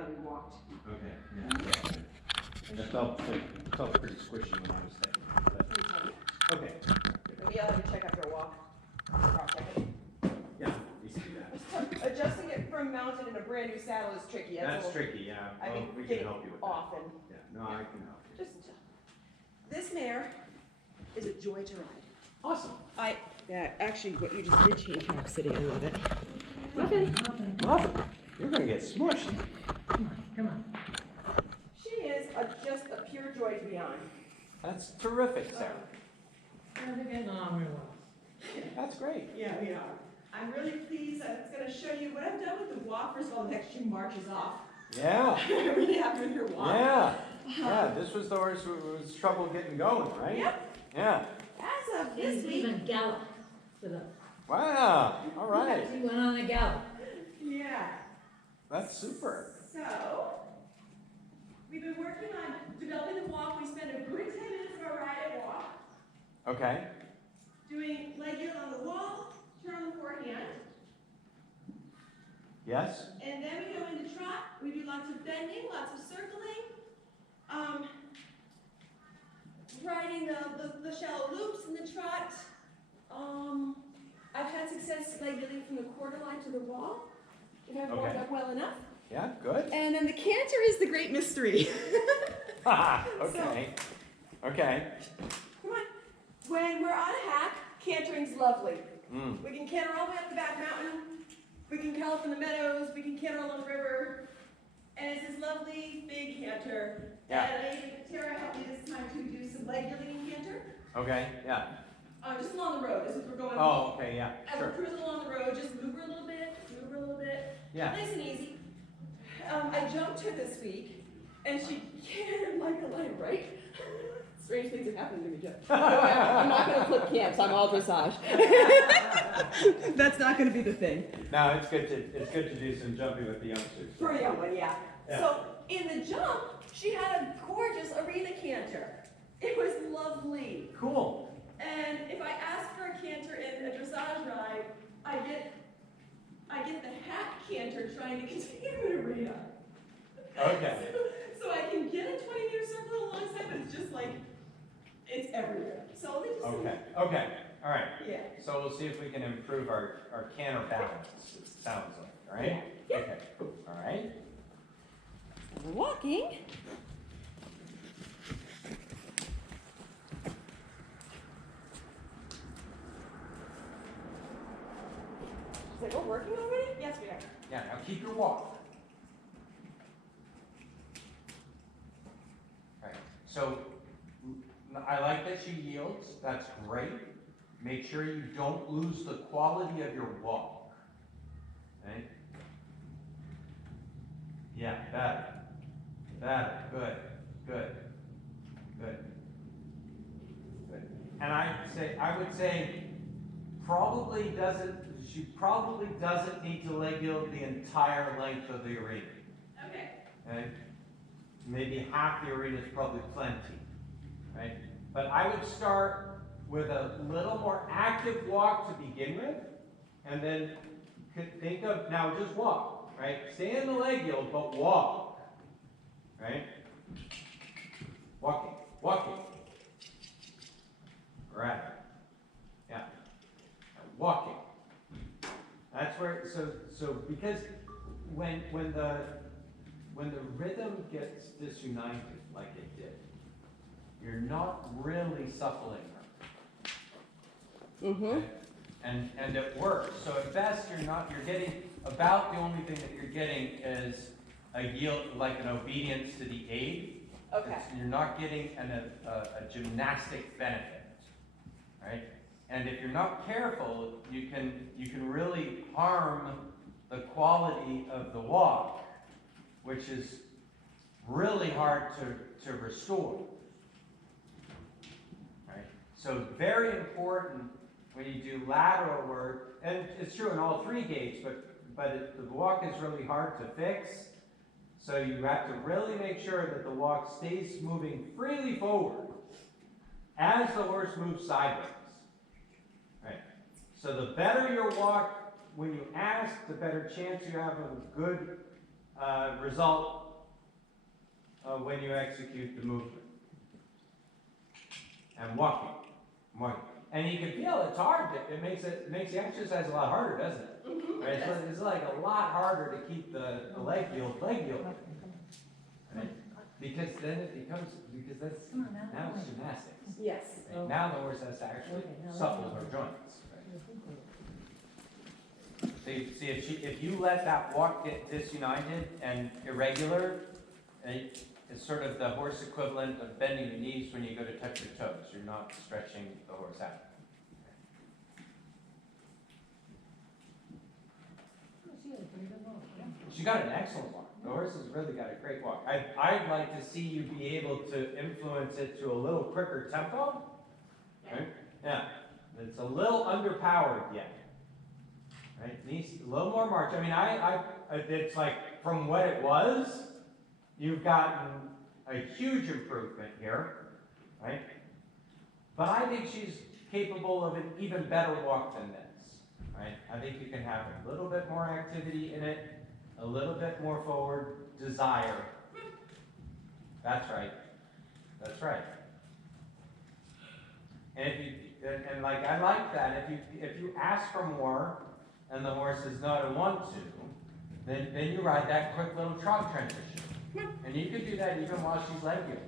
not be walked. Okay, yeah. It felt pretty squishy when I was taking it. Let me tell you. but- Okay, Maybe I'll have you check after a walk. Cross check it. yeah, you see that. Adjusting it from mounted in a brand new saddle is tricky. That's a little- tricky, yeah. I've Well, been we can getting help you with that. often. Yeah, no, I can help you. Just, this mare is a joy to ride. Awesome. Yeah, actually, what you just did change how I'm sitting. I love it. Muffin. Love it. You're gonna get smushed. Come on. She is just a pure joy to be on. That's terrific, Sarah. They're getting on real well. That's great. Yeah, we are. I'm really pleased. It's going to show you what I've done with the walk. First of all, the next she marches off. Yeah, I'm really happy with her walk. yeah. Yeah, this was the horse who was trouble getting going, right? Yep. Yeah. As of this He's week. even gallop with us. Wow, all right. He went on a gallop. Yeah. That's super. So, we've been working on developing the walk. We spent a good 10 minutes of our ride at walk, Okay. doing leg yield on the wall, turn on the forehand, Yes? and then we go into trot. We do lots of bending, lots of circling, riding the shallow loops in the trot. I've had success leg yielding from the quarter line to the wall, if I've warmed Okay. up well enough. Yeah, good. And then the canter is the great mystery. Okay. Okay. Come on. When we're on a hack, cantering's lovely. Mm. We can canter all the way up the back mountain. We can gallop in the meadows. We can canter along the river. And it's this lovely big canter. Yeah. And Tara helped me this time to do some leg yielding in canter. Okay, yeah. Just along the road, as if we're going. Oh, okay, yeah, As sure. we're cruising along the road, just move her a little bit, move her a little bit. Yeah. Nice and easy. I jumped her this week, and she cantered like a lamb, right? Strange things have happened to me, Jeff. I'm not going to flip camps. I'm all dressage. That's not going to be the thing. No, it's good to do some jumping with the youngsters. For a young one, yeah. Yeah. So in the jump, she had a gorgeous arena canter. It was lovely. Cool. And if I ask for a canter in a dressage ride, I get the hack canter trying to continue an arena. Okay. So I can get a 20-meter circle alongside, but it's just like, it's everywhere. So let me just Okay, all right. Yeah. So we'll see if we can improve our canter balance, it sounds like, all right? Yeah. Okay, all right. Walking. She's like, we're working already? Yes, we are. Yeah, now keep your walk. All right, so I like that she yields, that's great. Make sure you don't lose the quality of your walk. Okay? Yeah, better. Better, good, good, good, good. And I would say, she probably doesn't need to leg yield the entire length of the arena. Okay. Okay? Maybe half the arena is probably plenty, right? But I would start with a little more active walk to begin with, and then think of, now just walk, right? Stay in the leg yield, but walk, right? Walking, walking. Right. Yeah. Walking. That's where, so because when the rhythm gets disunited like it did, you're not really suppling her. Mm-hmm. Okay? And it works. So at best you're getting about the only thing that you're getting is a yield, like an obedience to the aid. Okay. You're not getting a gymnastic benefit, right? And if you're not careful, you can really harm the quality of the walk, which is really hard to restore. Right? So very important when you do lateral work, and it's true in all three gaits, but the walk is really hard to fix. So you have to really make sure that the walk stays moving freely forward as the horse moves sideways. Right. So the better your walk, when you ask, the better chance you have of a good result when you execute the movement. And walking. And you can feel it's hard. It makes the exercise a lot harder, doesn't it? Mhm. Right? So it's like a lot harder to keep the leg yield. Right? Because then it becomes, because that's, now it's gymnastics. Yes. Right? Now the horse has to actually Okay, now supple that's- her joints. Right? So you see, if you let that walk get disunited and irregular, right, it's sort of the horse equivalent of bending your knees when you go to touch your toes. You're not stretching the horse out. She got an excellent walk. The horse has really got a great walk. I'd like to see you be able to influence it to a little quicker tempo. Right? Yeah. It's a little underpowered yet. Right? Needs a little more march. I mean, it's like from what it was, you've gotten a huge improvement here, right? But I think she's capable of an even better walk than this, right? I think you can have a little bit more activity in it, a little bit more forward desire. That's right. That's right. And if you and like I like that. If you ask for more and the horse says no, I don't want to, then you ride that quick little trot transition. And you could do that even while she's leg yield.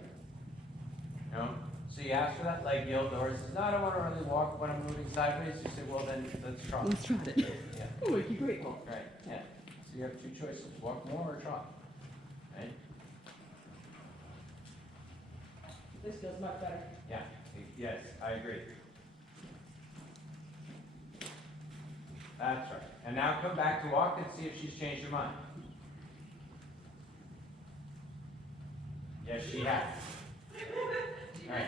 You know? So you ask for that leg yield, the horse says, no, I don't want to really walk when I'm moving sideways. You say, well then let's trot. Let's trot it. Yeah. Oh, you great walk. Right, yeah. So you have two choices, walk more or trot. Right? This feels much better. Yeah, yes, I agree. That's right. And now come back to walk and see if she's changed her mind. Yes, she has. Right.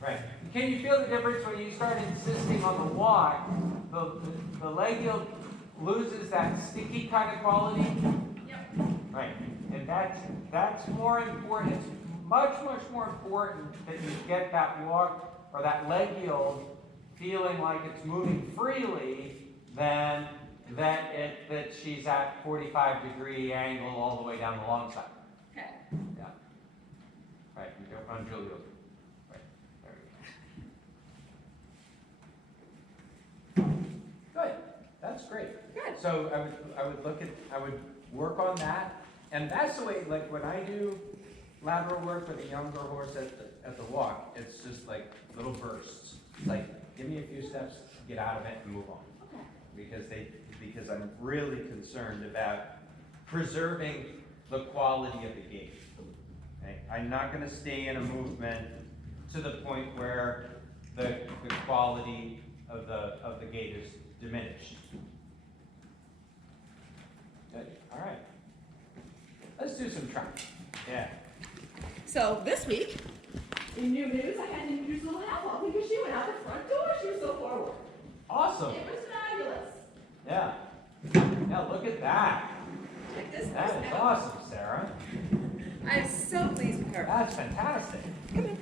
Right. Can you feel the difference when you start insisting on the walk? The leg yield loses that sticky kind of quality. Yep. Right. And that's more important. It's much more important that you get that walk or that leg yield feeling like it's moving freely than that she's at 45-degree angle all the way down the long side. Okay. Yeah. Right, you go on Julio. Right, there we go. Good, that's great. Good. So I would work on that, and that's the way, like when I do lateral work with a younger horse at the walk, it's just like little bursts. It's like, give me a few steps, get out of it and move on. Okay. Because I'm really concerned about preserving the quality of the gait. Okay? I'm not going to stay in a movement to the point where the quality of the gait is diminished. Good. All right. Let's do some trot. Yeah. So this week, in new news, I had to introduce little Apple because she went out the front door. She was so forward. Awesome. It was fabulous. Yeah. Yeah. Look at that. Check this That is out. awesome, Sarah. I'm so pleased with her. That's fantastic. Come in.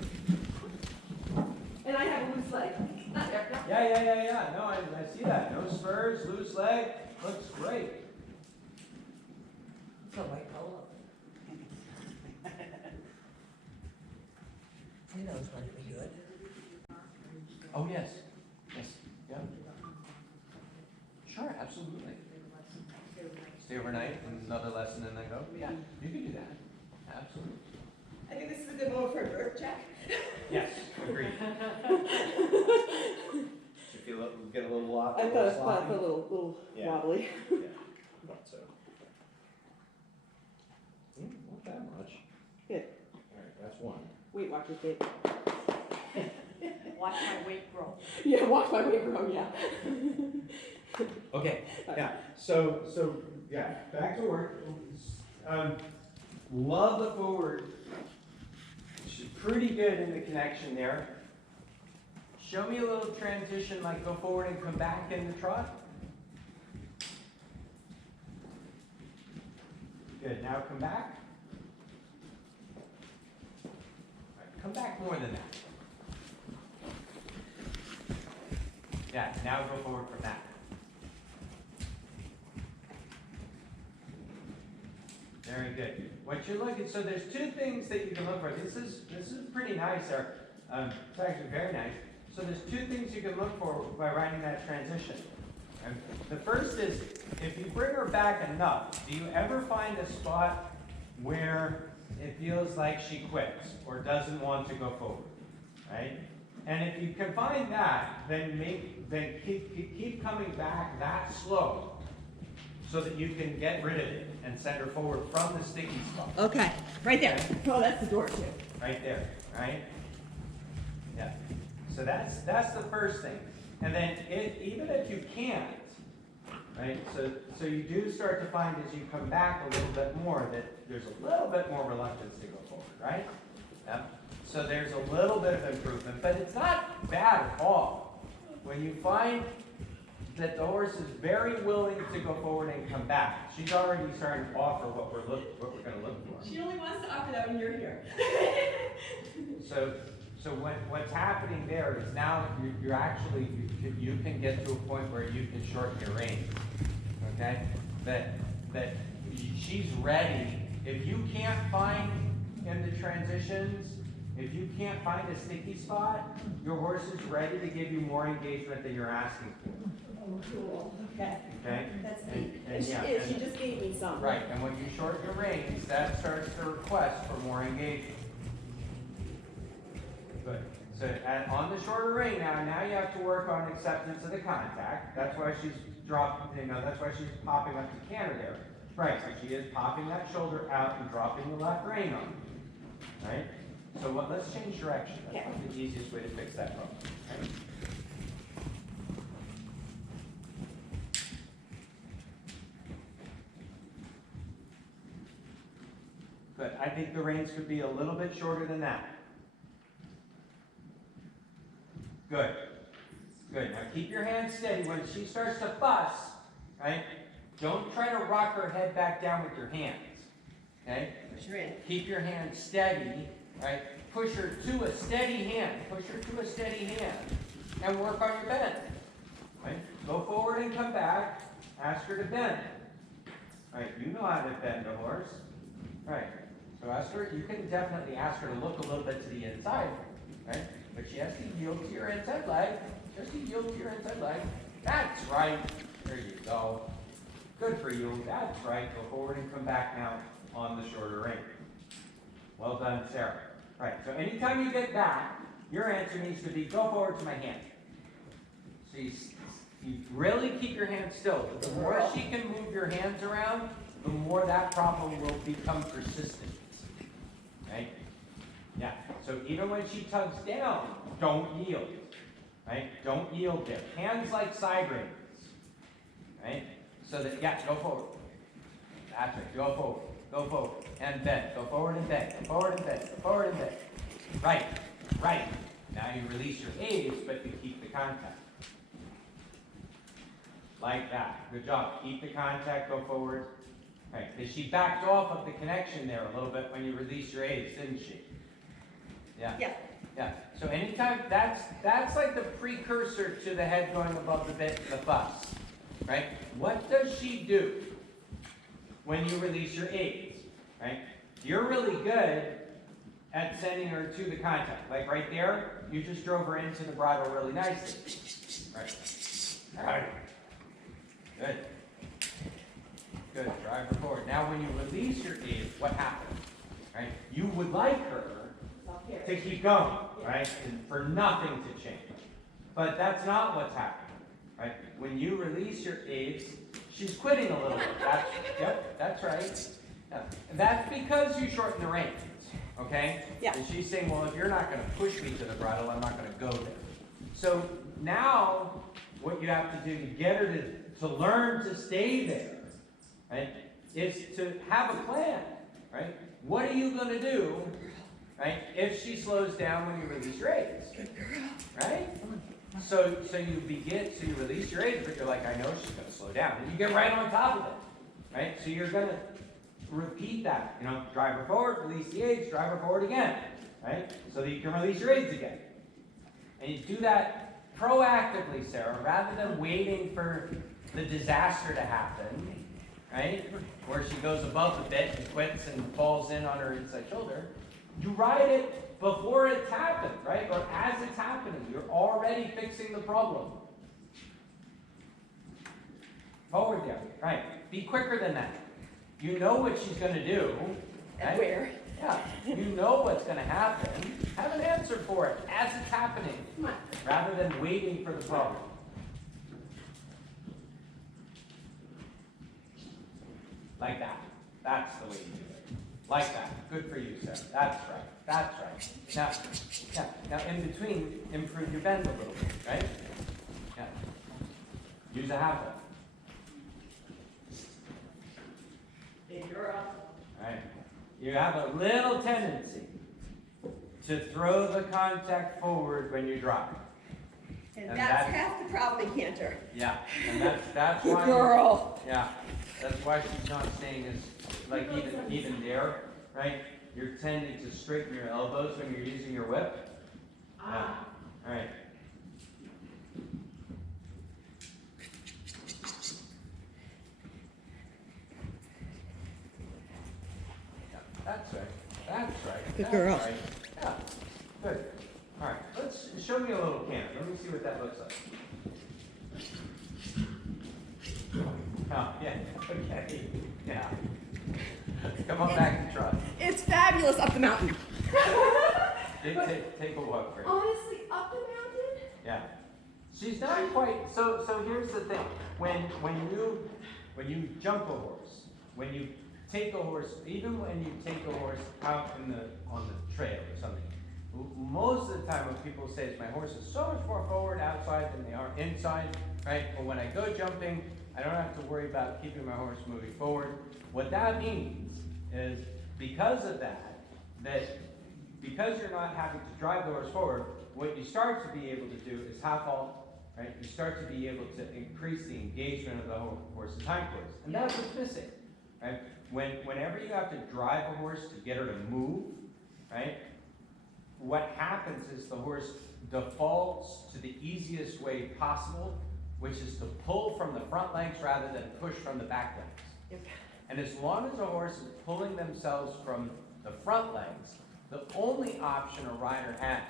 And I have a loose leg. Not there. No. Yeah. No, I see that. No spurs, loose leg. Looks great. It's a white color. You know it's going to be good. Oh, yes. Yes. Yeah. Sure, absolutely. Stay overnight and another lesson and then go? Yeah, you can do that. Absolutely. I think this is a good moment for a birth check. Yes, agreed. Should feel get a little lock. I thought it felt a little Yeah. wobbly. Yeah, thought so. Not that much. Good. All right, that's one. Weight Watchers did. Watch my weight grow. Yeah, watch my weight grow, yeah. Okay, yeah, so, yeah, back to work. Love the forward. She's pretty good in the connection there. Show me a little transition, like go forward and come back in the trot. Good, now come back. All right, come back more than that. Yeah, now go forward from that. Very good. What you're looking, so there's two things that you can look for. This is pretty nice, Sarah. It's actually very nice. So there's two things you can look for by writing that transition. And the first is, if you bring her back enough, do you ever find a spot where it feels like she quits or doesn't want to go forward, right? And if you can find that, then keep coming back that slow so that you can get rid of it and send her forward from the sticky spot. Okay, right there. Oh, that's the door too. Right there, right? Yeah. So that's the first thing. And then even if you can't, right? So you do start to find as you come back a little bit more that there's a little bit more reluctance to go forward, right? Yeah. So there's a little bit of improvement, but it's not bad at all. When you find that the horse is very willing to go forward and come back, she's already starting to offer what we're going to look for. She only wants to offer that when you're here. So what's happening there is now you're actually, you can get to a point where you can shorten your range, okay? That she's ready. If you can't find in the transitions, if you can't find a sticky spot, your horse is ready to give you more engagement than you're asking for. Oh, cool. Okay. Okay? That's And- neat. and And she yeah, is. and- She just gave me some. Right, and when you shorten your range, that starts the request for more engagement. Good. So on the shorter rein now you have to work on acceptance of the contact. That's why she's dropping, that's why she's popping up the canter there. Right, so she is popping that shoulder out and dropping the left rein on. Right? So let's change direction. That's probably the easiest way to fix that problem. Right? Good. I think the reins could be a little bit shorter than that. Good. Good. Now keep your hand steady. When she starts to fuss, right, don't try to rock her head back down with your hands. Okay? Push her in. Keep your hand steady, right? Push her to a steady hand. Push her to a steady hand. And work on your bend. Right? Go forward and come back. Ask her to bend. Right? You know how to bend a horse. Right? So ask her, you can definitely ask her to look a little bit to the inside. Right? But she has to yield to your inside leg. Just to yield to your inside leg. That's right. There you go. Good for you. That's right. Go forward and come back now on the shorter rein. Well done, Sarah. Right. So anytime you get back, your answer needs to be go forward to my hand. So you really keep your hand still. The more she can move your hands around, the more that problem will become persistent. Right? Yeah. So even when she tugs down, don't yield. Right? Don't yield there. Hands like side reins. Right? So that, yeah, go forward. That's right. Go forward. Go forward. And bend. Go forward and bend. Go forward and bend. Go forward and bend. Right. Right. Now you release your aids, but you keep the contact. Like that. Good job. Keep the contact. Go forward. Right. Because she backed off of the connection there a little bit when you released your aids, didn't she? Yeah. Yeah. Yeah. So anytime, that's like the precursor to the head going above the bit, the fuss. Right? What does she do when you release your aids? Right? You're really good at sending her to the contact. Like right there, you just drove her into the bridle really nicely. Right. All right. Good. Good. Drive her forward. Now when you release your aids, what happens? Right? You would like her to keep going, right? And for nothing to change. But that's not what's happening, right? When you release your aids, she's quitting a little bit. That's right. Yeah. That's because you shorten the reins, okay? Yeah. And she's saying, well, if you're not going to push me to the bridle, I'm not going to go there. So now what you have to do to get her to learn to stay there, right, is to have a plan, right? What are you going to do, right, if she slows down when you release your aids, right? So you release your aids, but you're like, I know she's going to slow down. And you get right on top of it, right? So you're going to repeat that, drive her forward, release the aids, drive her forward again, right? So that you can release your aids again. And you do that proactively, Sarah, rather than waiting for the disaster to happen, right? Where she goes above the bit and quits and falls in on her inside shoulder. You ride it before it's happened, right? Or as it's happening. You're already fixing the problem. Forward there, right? Be quicker than that. You know what she's going to do. And Right? where? Yeah, you know what's going to happen. Have an answer for it as it's happening, Come on. rather than waiting for the problem. Like that. That's the way you do it. Like that. Good for you, Sarah. That's right. That's right. Now in between, improve your bend a little bit, right? Yeah. Use a half lift. Big girl. Right? You have a little tendency to throw the contact forward when you drive. And And that's that's- half the problem in Cantor. Yeah, and that's Good why. girl. Yeah, that's why she's not staying as, like, even there, right? You're tending to straighten your elbows when you're using your whip. Yeah, all right. Yeah, that's right, that's right. Good that's girl. right. Yeah, good. All right, let's, show me a little can. Let me see what that looks like. Oh, yeah, okay, yeah. Come on back and try. It's fabulous up the mountain. Take a walk, Fred. Honestly, up the mountain? Yeah. She's not quite, so here's the thing. When you jump a horse, when you take a horse, even when you take a horse out on the trail or something, most of the time what people say is my horse is so much more forward outside than they are inside, right? But when I go jumping, I don't have to worry about keeping my horse moving forward. What that means is because of that because you're not having to drive the horse forward, what you start to be able to do is half halt, right? You start to be able to increase the engagement of the horse's hindquarters. And that's what's missing, right? Whenever you have to drive a horse to get her to move, right? What happens is the horse defaults to the easiest way possible, which is to pull from the front legs rather than push from the back legs. Yep. And as long as a horse is pulling themselves from the front legs, the only option a rider has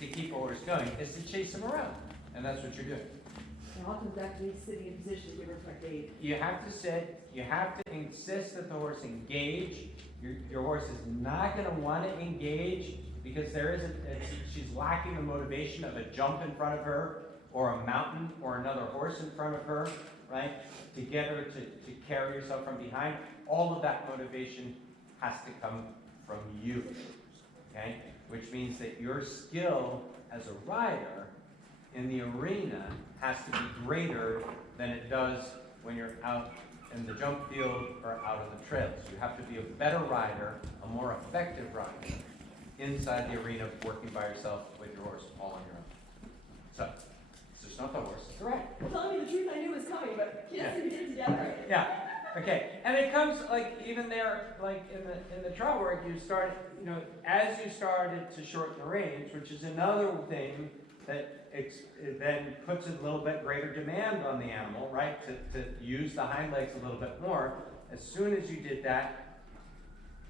to keep a horse going is to chase him around. And that's what you're doing. It all comes back to me sitting in position to give her a gait. You have to sit, you have to insist that the horse engage. Your horse is not going to want to engage because she's lacking the motivation of a jump in front of her or a mountain or another horse in front of her, right? To get her to carry herself from behind. All of that motivation has to come from you, okay? Which means that your skill as a rider in the arena has to be greater than it does when you're out in the jump field or out on the trails. You have to be a better rider, a more effective rider inside the arena working by yourself with your horse all on your own. So, it's not the horse, it's the rider. Telling me the truth, I knew it was coming, but can't seem to get it together. Yeah, okay, and it comes like even there, like in the trial work, you start, as you started to shorten the range, which is another thing that then puts a little bit greater demand on the animal, right? To use the hind legs a little bit more. As soon as you did that,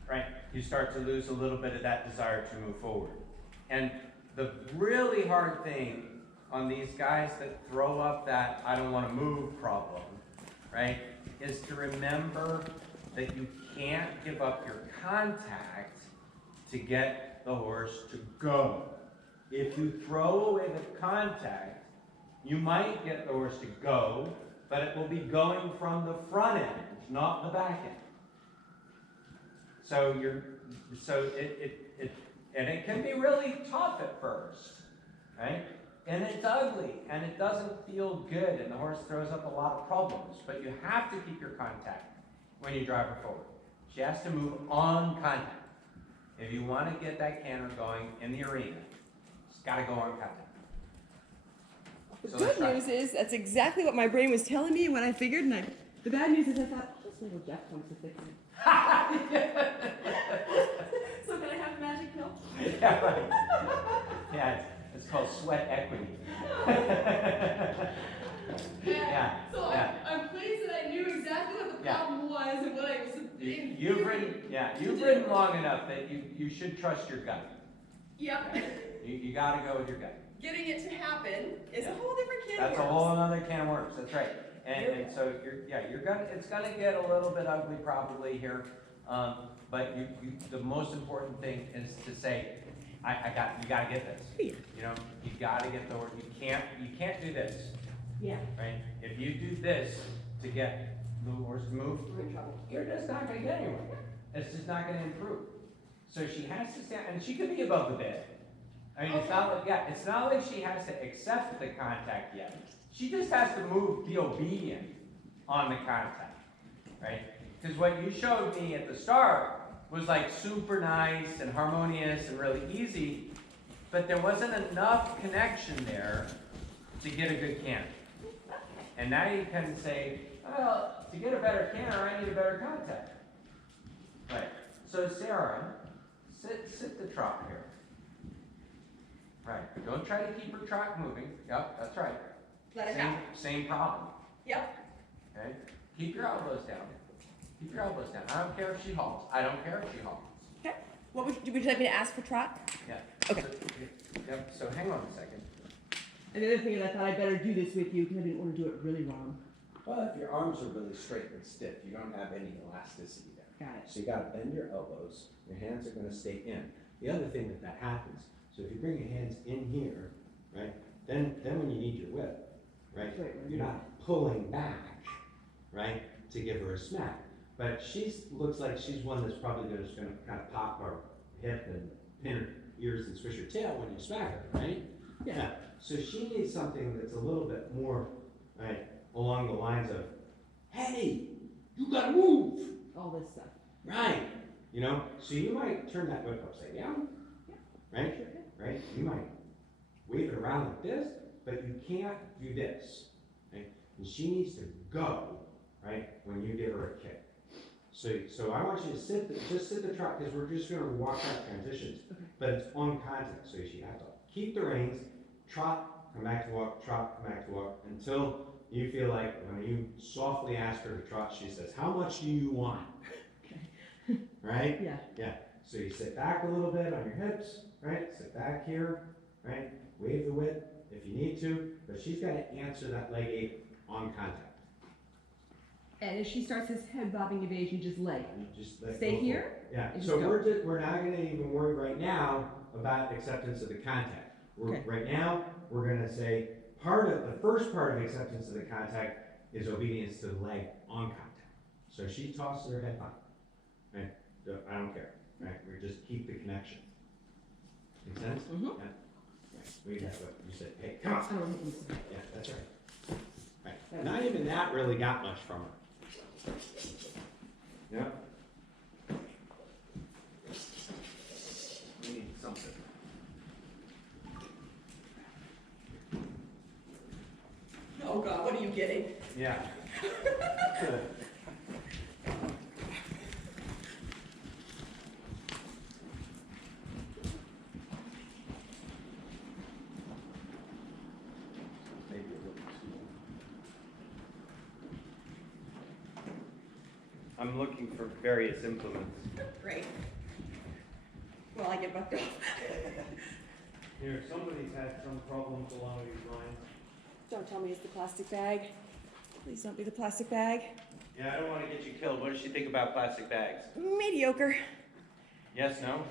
right, you start to lose a little bit of that desire to move forward. And the really hard thing on these guys that throw up that I don't want to move problem, right, is to remember that you can't give up your contact to get the horse to go. If you throw away the contact, you might get the horse to go, but it will be going from the front end, not the back end. So it can be really tough at first, right? And it's ugly, and it doesn't feel good, and the horse throws up a lot of problems. But you have to keep your contact when you drive her forward. She has to move on contact. If you want to get that canter going in the arena, she's got to go on contact. The So let's good try. news is that's exactly what my brain was telling me when I figured, and the bad news is I thought, I'll just wait till Jeff comes to fix it. So can I have a magic pill? Yeah, right. Yeah, it's called sweat equity. Yeah. So Yeah. I'm pleased that I knew exactly what the Yeah. problem Yeah, you've ridden long enough that you should trust your gut. Yep. You gotta go with your gut. Getting it to happen is Yeah. a whole different can of That's a worms. whole other can of worms, that's right. And so you're gonna, it's gonna get a little bit ugly probably here. But the most important thing is to say, you gotta get this. Yeah. You know, you gotta get the word, you can't do this, Yeah. right? If you do this to get the horse to move, We're in trouble. you're just not gonna get anywhere. It's just not gonna improve. So she has to stand, and she could be above the bit. I mean, it's not like, yeah, it's not like she has to accept the contact yet. She just has to be obedient on the contact, right? Because what you showed me at the start was like super nice and harmonious and really easy, but there wasn't enough connection there to get a good canter. And now you can say, well, to get a better canter, I need a better contact. Right. So Sarah, sit the trot here. Right. Don't try to keep her trot moving. Yep, that's right. Let it happen. Same problem. Yep. Okay? Keep your elbows down. Keep your elbows down. I don't care if she halts. I don't care if she halts. Okay. What would you like me to ask for trot? Yeah. Okay. Yep. So hang on a second. And the other thing is I thought I'd better do this with you because I didn't want to do it really wrong. Well, if your arms are really straight and stiff, you don't have any elasticity there. Got it. So you gotta bend your elbows, your hands are gonna stay in. The other thing that happens, so if you bring your hands in here, right, then when you need your whip, right, you're not pulling back, right, to give her a smack. But looks like she's one that's probably just gonna kind of pop her hip and pin her ears and swish her tail when you smack her, right? Yeah. So she needs something that's a little bit more, right, along the lines of, hey, you gotta move, All this stuff. right? You know, so you might turn that whip upside down, right? Sure can. Right? You might wave it around like this, but you can't do this, right? And she needs to go, right, when you give her a kick. So I want you to just sit the trot, because we're just gonna walk out transitions, Okay. but it's on contact, so she has to keep the reins, trot, come back to walk, trot, come back to walk, until you feel like when you softly ask her to trot, she says, how much do you want? Okay. Right? Yeah. Yeah. So you sit back a little bit on your hips, right? Sit back here, right? Wave the whip if you need to, but she's got to answer that leg ache on contact. And if she starts this head bobbing evasion, just leg. You just let Stay go. here? Yeah. and So just go. we're not going to even worry right now about acceptance of the contact. Okay. Right now, we're going to say the first part of acceptance of the contact is obedience to the leg on contact. So she tosses her head back, right? So I don't care, right? We just keep the connection. Make sense? Mm-hmm. Yeah. Right. We got what you said. Hey, come on. I don't think so. Yeah, that's right. Right. Not even that really got much from her. Yeah. We need something. Oh God, what are you getting? Yeah. Maybe a little too. I'm looking for various implements. Great. Well, I get bucked off. Here, somebody's had some problems along these lines. Don't tell me it's the plastic bag. Please don't be the plastic bag. Yeah, I don't want to get you killed. What does she think about plastic bags? Mediocre. Yes, no? What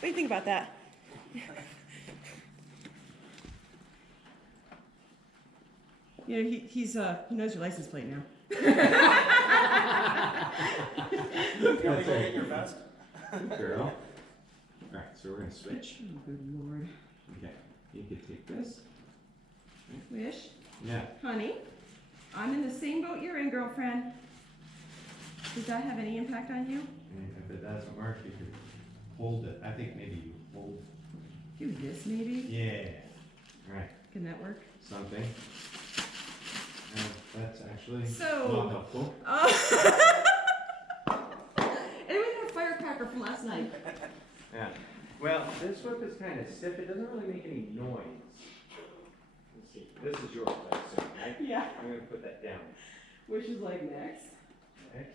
do you think about that? You know, he knows your license plate now. Can we go get your vest? Girl. Alright, so we're gonna switch. Oh, good Lord. Okay. You can take this. Wish, Yeah. honey, I'm in the same boat you're in, girlfriend. Does that have any impact on you? And if it doesn't work, you could hold it. I think maybe you hold. Do this, maybe? Yeah. Right. Can that work? Something. That's actually So- not helpful. Anyone got a firecracker from last night? Yeah. Well, this whip is kind of stiff. It doesn't really make any noise. Let's see. This is yours, I assume, right? Yeah. I'm going to put that down. Wish is like next. Next.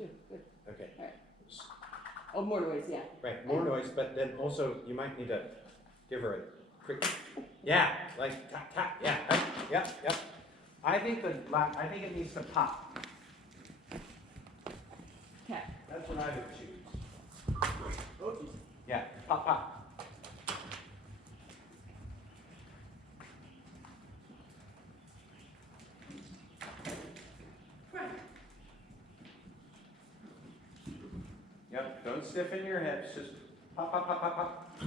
too, good. Okay, Oh, more noise, yeah. right, more noise, but then also you might need to give her a quick, yeah, like tap, tap, yeah, right, yep, yep. I think it needs to pop. Okay. That's what I would choose. Yeah, pop, pop. Yep, don't stiffen your hips, just pop, pop, pop, pop, pop.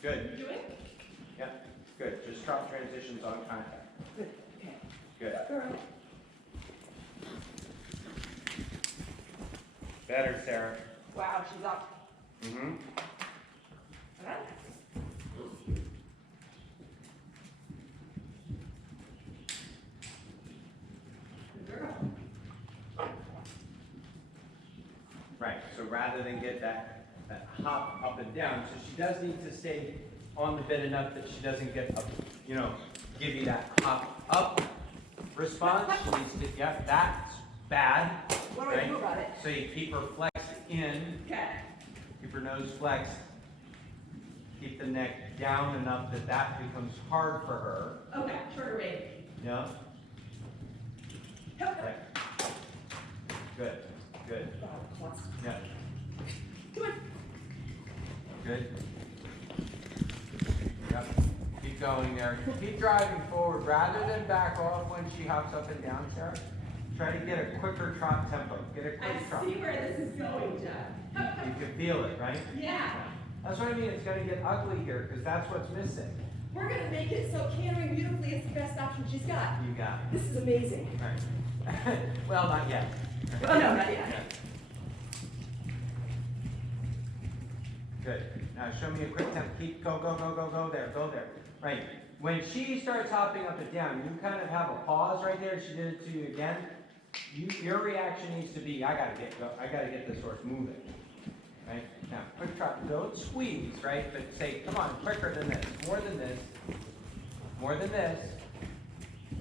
Good, You doing? yep, good, just drop transitions on contact. Good, okay. Good. Girl. Better, Sarah. Wow, she's up. Mm-hmm. Huh? Good girl. Right, so rather than get that hop up and down, so she does need to stay on the bit enough that she doesn't get up, you know, give you that hop up response. She needs to, yep, that's bad. What do I do right? about it? So you keep her flexed in, Okay. keep her nose flexed, keep the neck down enough that that becomes hard for her, Okay, shorter range. yeah? Help. Right. Good, good, Wow, class. yeah, Come on. good. Yep, keep going there. Keep driving forward rather than back off when she hops up and down, Sarah. Try to get a quicker trot tempo. Get a I quick trot. see where this is going, Jeff. You can feel it, right? Yeah. That's what I mean. It's gonna get ugly here because that's what's missing. We're gonna make it so cantering beautifully is the best option she's got. You got it. This is amazing. Right. Well, not yet. Oh, no, not yet. Good. Now show me a quick tempo. Keep go, go, go, go, go there, go there. Right. When she starts hopping up and down, you kind of have a pause right there. She did it to you again. Your reaction needs to be, I gotta get this horse moving. Right? Now, quick trot. Don't squeeze, right? But say, come on, quicker than this, more than this, more than this,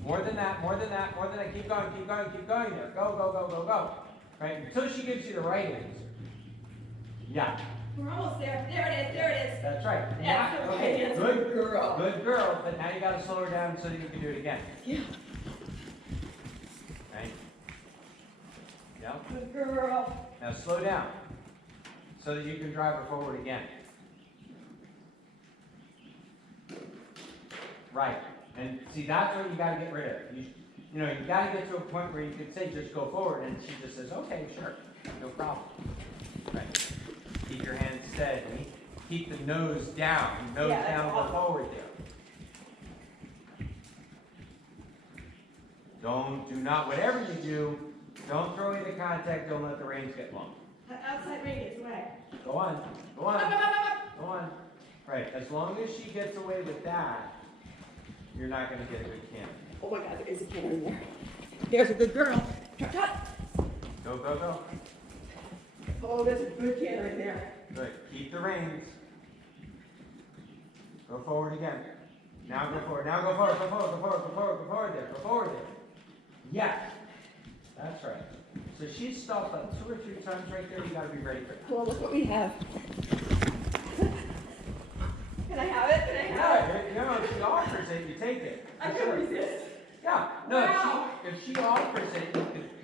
more than that, more than that, more than that. Keep going, keep going, keep going there. Go, go, go, go, go. Right? Until she gives you the right answer. Yeah. We're almost there. There it is. There it is. That's right. That's Now, the okay, right answer. good, Good girl. good girl, but now you gotta slow her down so that you can do it again. Yeah. Right? Yeah. Good girl. Now slow down so that you can drive her forward again. Right. And see, that's what you gotta get rid of. You know, you gotta get to a point where you can say, just go forward, and she just says, okay, sure, no problem. Right. Keep your hands steady. Keep the nose down. Nose Yeah, that's down, go awesome. forward there. Do not, whatever you do, don't throw away the contact, don't let the reins get long. Outside radius, away. Go on, go Up, on, up, up, up. go on. Right, as long as she gets away with that, you're not gonna get a good canter. Oh my God, there is a canter in there. There's a good girl. Trot, trot. Go, go, go. Oh, there's a good canter in there. Good, keep the reins. Go forward again. Now go forward, now go forward, go forward, go forward, go forward, go forward there, go forward there. Yes, that's right. So she's stopped like 2 or 3 times right there, you gotta be ready for that. Well, look what we have. Can I have it? Can I have it? Yeah, you know, if she offers it, you take it. I For can sure. resist. Yeah, no, Wow. if she offers it,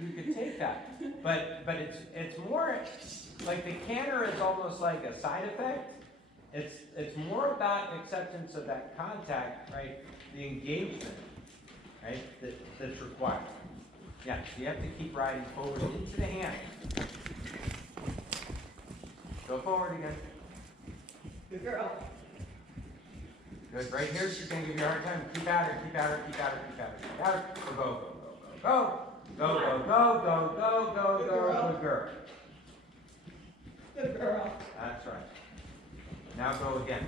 you could take that. But it's more, like the canter is almost like a side effect. It's more about acceptance of that contact, right? The engagement, right, that's required. Yeah, so you have to keep riding forward into the hand. Go forward again. Good girl. Good, right here, she's gonna give you a hard time. Keep at her, keep at her, keep at her, keep at her, keep at her. Go, go, go, go, go, go, go, go, go, go, Good go, girl. good girl. Good girl. That's right. Now go again.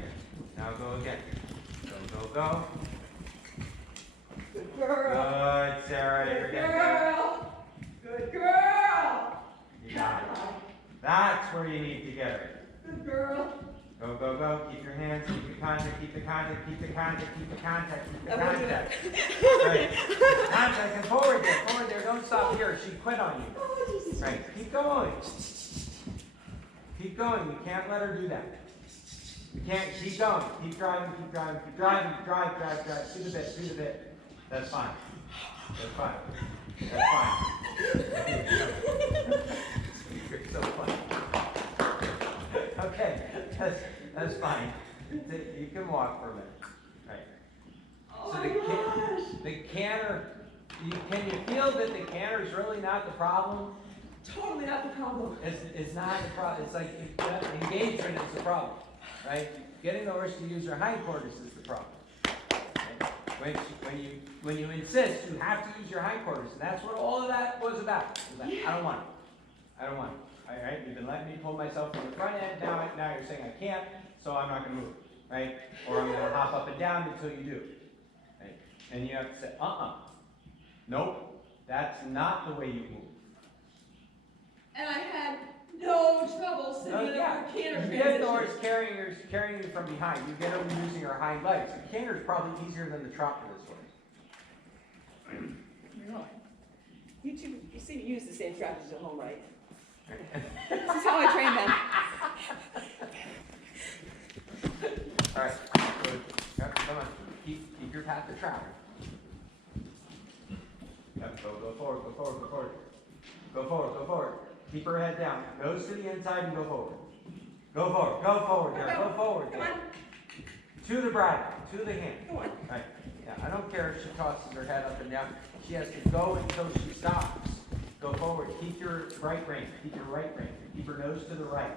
Now go again. Go, go, go. Good girl. Good, Sarah, you're Good getting girl. Good girl. You got it. That's where you need to get her. Good girl. Go, go, go. Keep your hands, keep the contact, keep the contact, keep the contact, keep the contact, keep the I'm gonna do contact. Right. Contact and forward there, don't stop here. her, she'd quit on you. Oh, Jesus. Right, keep going. Keep going, you can't let her do that. You can't, keep going, keep driving, keep driving, keep driving, drive, do the bit, do the bit. That's fine. That's fine. That's fine. You're so funny. Okay, that's fine. You can walk for a minute. Right. Oh So my gosh. the canner, can you feel that the canner is really not the problem? Totally not the problem. It's not the problem. It's like engagement is the problem, right? Getting the horse to use her hindquarters is the problem. Right? When you insist, you have to use your hindquarters, and that's what all of that was about. It was like, I don't want it. I don't want it. All right? You've been letting me pull myself from the front end. Now you're saying I can't, so I'm not going to move, right? Or I'm going to hop up and down until you do, right? And you have to say, nope, that's not the way you move. And I had no trouble sitting Oh, in yeah. a canter You get the transition. horse carrying you from behind. You get her using her hind legs. The canter is probably easier than the trot for this horse. Really? You seem to use the same strategies at home, right? This is how I train them. All right. Good. Yep, come on. Keep your path to travel. Yep. Go forward. Go forward. Go forward. Go forward. Go forward. Keep her head down. Nose to the inside and go forward. Go forward. Go forward. There. Go forward. Come There. on. To the bridle. To the hand. Go on. Right. Yeah, I don't care if she tosses her head up and down. She has to go until she stops. Go forward. Keep your right rein. Keep your right rein. Keep her nose to the right.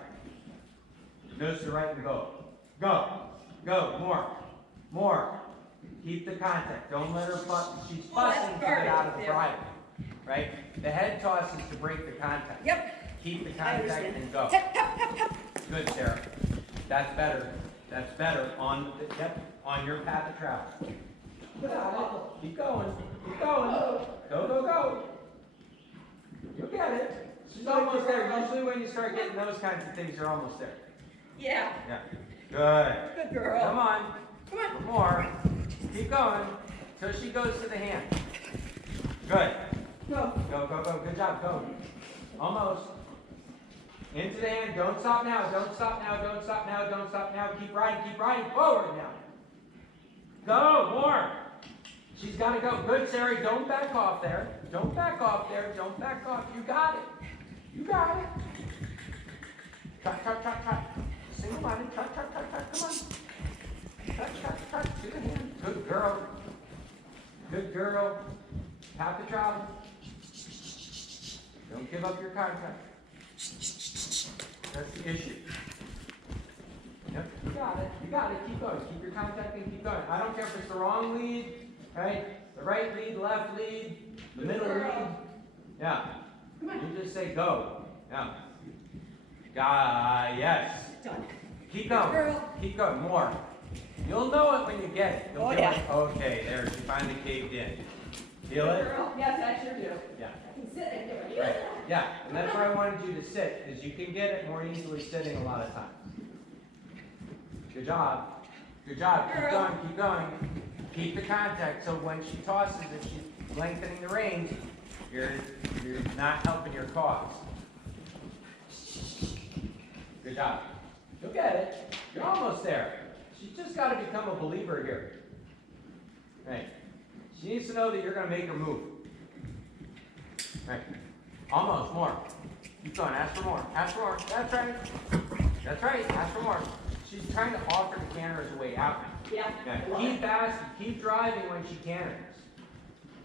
Nose to the right and go. Go. Go. More. More. Keep the contact. Don't let her fuss. She's fussing to get out of the bridle. Right? The head toss is to break the contact. Yep. Keep the I contact understand. and go. Tap, tap, tap, tap. Good, Sarah. That's better. That's better on your path of travel. Keep going. Keep going. Go, go, go. You'll get it. She's almost there. Usually when you start getting those kinds of things, you're almost there. Yeah. Yeah. Good. Good girl. Come on. Come on. More. Keep going. Till she goes to the hand. Good. Go. Go, go, go. Good job. Go. Almost. Into the hand. Don't stop now. Don't stop now. Don't stop now. Don't stop now. Keep riding. Keep riding. Forward now. Go. More. She's got to go. Good, Sarah. Don't back off there. Don't back off there. Don't back off. You got it. You got it. Trot, trot, trot, trot. Single-minded. Trot, trot, trot, trot. Come on. Trot, trot, trot. To the hand. Good girl. Good girl. Path to travel. Don't give up your contact. That's the issue. Yep, you got it. You got it. Keep going. Keep your contact and keep going. I don't care if it's the wrong lead, right? The right lead, left lead, the middle lead. Yeah. Come on. You just say go. Yeah. Yes. Done. Keep going. Girl. Keep going. More. You'll know it when you get it. You'll Oh, be yeah. like, okay, there, she finally caved in. Feel Good it? girl. Yes, I sure do. Yeah. I can sit and do it. Right. Yeah. And that's where I wanted you to sit, is you can get it more easily sitting a lot of times. Good job. Good job. Keep Girl. going. Keep going. Keep the contact. So when she tosses, if she's lengthening the reins, you're not helping your cause. Good job. You'll get it. You're almost there. She's just got to become a believer here. Right. She needs to know that you're going to make her move. Right. Almost. More. Keep going. Ask for more. Ask for more. That's right. That's right. Ask for more. She's trying to offer the canter as a way out now. Yeah. Yeah. Keep asking. Keep driving when she canters.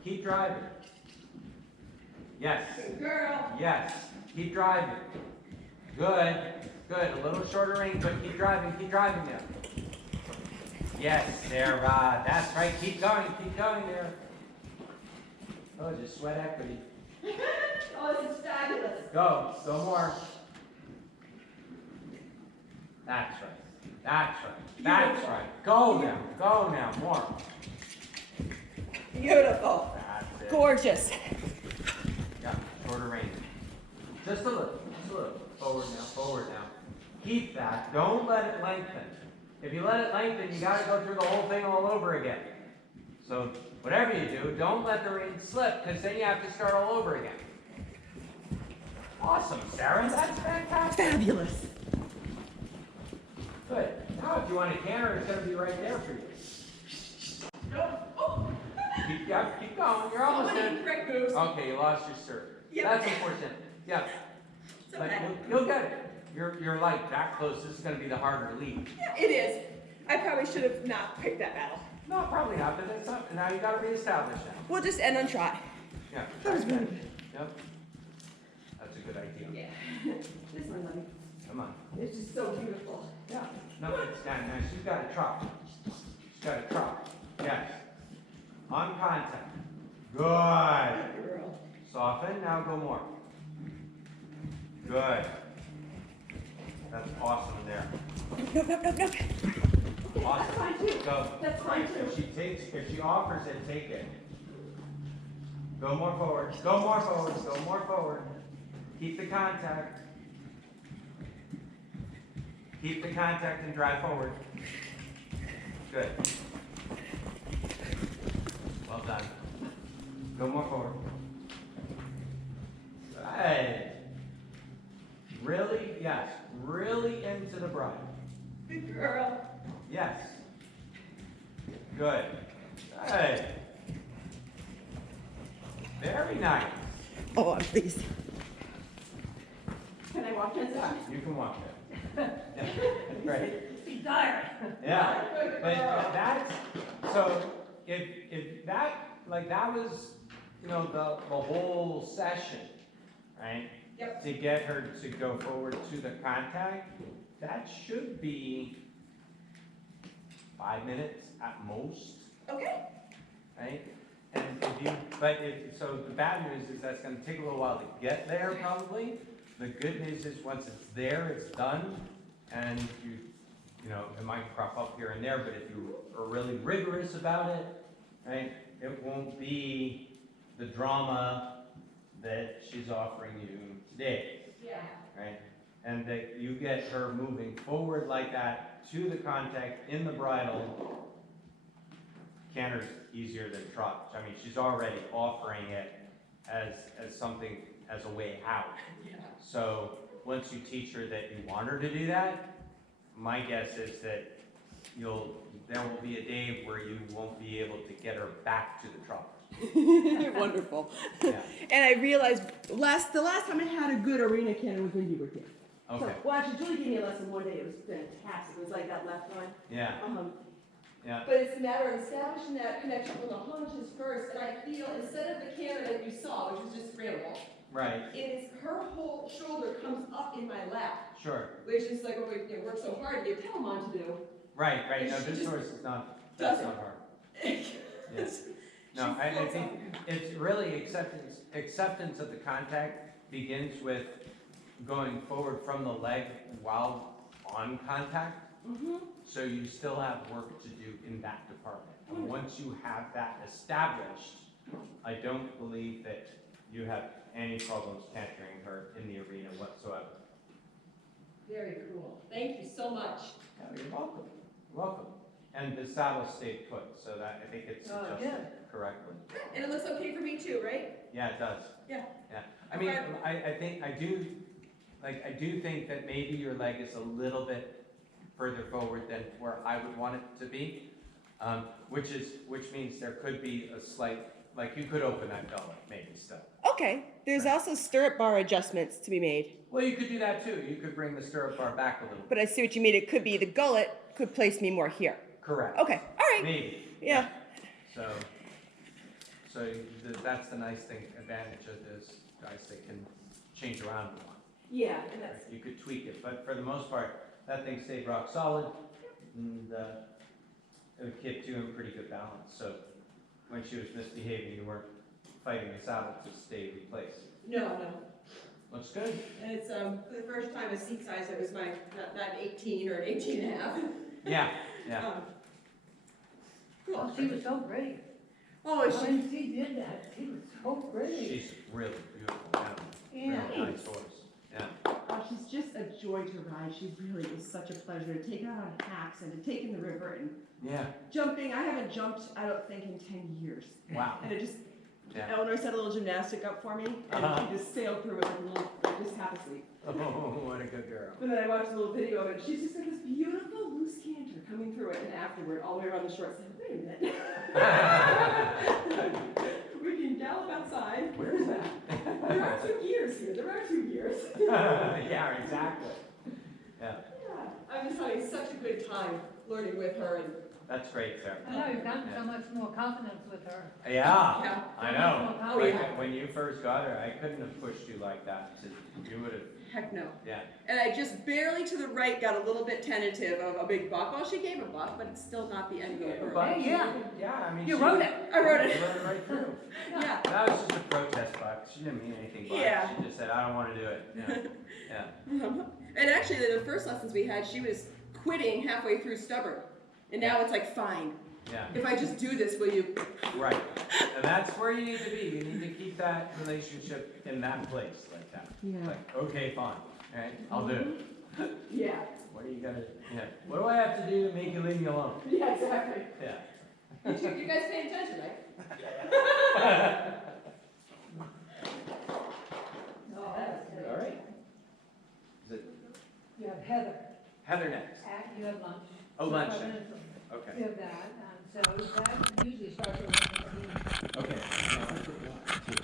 Keep driving. Yes. Good girl. Yes. Keep driving. Good. Good. A little shorter range, but keep driving. Keep driving now. Yes, Sarah. That's right. Keep going. Keep going there. Oh, just sweat equity. Oh, this is fabulous. Go. Go more. That's right. That's right. That's right. Go now. Go now. More. Beautiful. That's it. Gorgeous. Yeah. Shorter range. Just a little. Just a little. Forward now. Forward now. Keep that. Don't let it lengthen. If you let it lengthen, you got to go through the whole thing all over again. So whatever you do, don't let the reins slip, because then you have to start all over again. Awesome, Sarah, that's fantastic. Fabulous. Good. Now, if you want a canter, it's gonna be right there for you. Oh, Keep going, you're almost so many in. correct moves. Okay, you lost your serve. Yep. That's unfortunate, yeah. It's But okay. you'll get it. You're like that close, this is gonna be the harder lead. Yeah, it is. I probably should have not picked that battle. No, probably not, but that's not, now you gotta reestablish that. We'll just end on try. Yeah. That was try really again. Yep. That's a good idea. Yeah. This one, honey. Come on. It's just so beautiful. Yeah. No, it's not, now she's got a trot. She's got a trot. Yes. On contact. Good. Good girl. Soften, now go more. Good. That's awesome there. Nope. Awesome. That's fine too. Go. That's fine too. If she offers it, take it. Go more forward, go more forward, go more forward. Keep the contact. Keep the contact and drive forward. Good. Well done. Go more forward. Good. Really, yes, really into the bride. Good girl. Yes. Good. Good. Very nice. Oh, I'm pleased. Can I walk inside? You can walk there. Yeah, great. Be tired. Yeah, but that's, so if that, like that was, you know, the whole session, right? Yep. To get her to go forward to the contact, that should be 5 minutes at most. Okay. Right? And so the bad news is that's gonna take a little while to get there probably. The good news is once it's there, it's done, and you know, it might crop up here and there, but if you are really rigorous about it, right, it won't be the drama that she's offering you today, Yeah. right? And that you get her moving forward like that to the contact in the bridle. Canter's easier than trot. I mean, she's already offering it as something, as a way out. Yeah. So once you teach her that you want her to do that, my guess is that there will be a day where you won't be able to get her back to the trot. Wonderful. Yeah. And I realized the last time I had a good arena cannon was when you were here. Okay. So, well, actually, Julie gave me a lesson one day. It was fantastic. It was like that left one. Yeah. Yeah. But it's a matter of establishing that connection with the haunches first. And I feel instead of the cannon that you saw, which was just scramble, Right. it is her whole shoulder comes up in my lap, Sure. which is like what we work so hard to get Telemon to do. Right. Right. No, She this just horse is not. That's not hard. It's- No, she I floats think up. it's really acceptance of the contact begins with going forward from the leg while on contact. Mhm. So you still have work to do in that department. And once you have that established, I don't believe that you have any problems cantering her in the arena whatsoever. Very cool. Thank you so much. Yeah, you're welcome. You're welcome. And the saddle stayed put, so that I think it's Oh, adjusted good. correctly. And it looks okay for me too, right? Yeah, it does. Yeah. Yeah. I mean, Okay. I do think that maybe your leg is a little bit further forward than where I would want it to be. Which means there could be a slight, like you could open that gullet maybe still. Okay. There's also stirrup bar adjustments to be made. Well, you could do that too. You could bring the stirrup bar back a little bit. But I see what you mean. It could be the gullet could place me more here. Correct. Okay. All right. Maybe. Yeah. So that's the nice thing, advantage of this, guys, they can change around a lot. Yeah. And that's. You could tweak it, but for the most part, that thing stayed rock solid, and it would keep you in pretty good balance. So when she was misbehaving, you weren't fighting the saddle to stay replaced. No. Looks good. And it's for the first time a seat size that was not an 18 or an 18 and a half. Yeah. Cool. Oh, she was so great. Oh, When she did that, she was so great. She's really beautiful. Yeah. Really nice horse. Yeah. Oh, she's just a joy to ride. She really is such a pleasure to take her on hacks and to take in the river and Yeah. jumping. I haven't jumped, I don't think, in 10 years. Wow. And it just, Yeah. Eleanor set a little gymnastic up for me, and Uh-huh. she just sailed through with a little like, just half asleep. Oh, what a good girl. But then I watched a little video of it. She's just got this beautiful loose canter coming through it, and afterward, all the way around the shore, saying, "Wait a minute." We can gallop outside. Where is that? There are 2 gears here. There are 2 gears. Yeah, exactly. Yeah, Yeah, I'm just having such a good time learning with her, and that's great, Sarah. I know, you've gotten so much more confidence with her. Yeah, yeah. I know. Oh, Like, yeah. when you first got her, I couldn't have pushed you like that. You would have, Heck no. yeah. And I just barely to the right got a little bit tentative of a big buck. Well, she gave a buck, but it's still not the end of the world. But Hey, yeah. Yeah, I mean. You she- wrote it. I wrote it. You wrote it right through. Yeah. That was just a protest buck. She didn't mean anything by it. Yeah. She just said, I don't want to do it. Yeah. And actually, the first lessons we had, she was quitting halfway through stubborn. And now it's like, fine. Yeah. If I just do this, will you? Right. And that's where you need to be. You need to keep that relationship in that place like that. Yeah. Like, okay, fine. All right, I'll do it. Yeah. What do you gotta, what do I have to do to make you leave me alone? Yeah, exactly. Yeah. You guys pay attention, right? No, that's great. All right. Is it You have Heather, Heather next? you have lunch. Oh, lunch. 5 minutes from- Okay. You have that, and so that usually starts at 1:15. Okay. Now, I forgot to